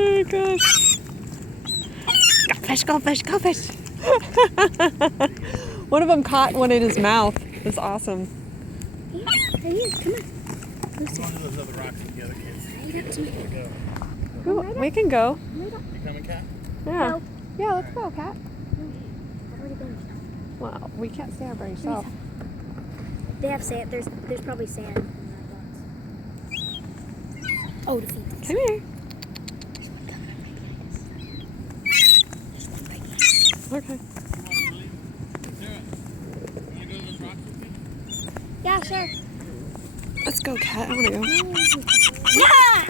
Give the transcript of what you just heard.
my gosh. Go fish, go fish, go fish. One of them caught one in his mouth. It's awesome. Yeah, there he is. Come on. Lucy. One of those other rocks together, kids. Right up to me. Ooh, we can go. Right up. You coming, Cat? Yeah. No. Yeah, let's go, Kat. I've already been. Well, we can't stay out by yourself. They have sand. There's probably sand in that box. Oh, the feet. Come here. There's one coming. There's one right here. Okay. Yeah, sure. Let's go, Kat. I want to go. Yeah!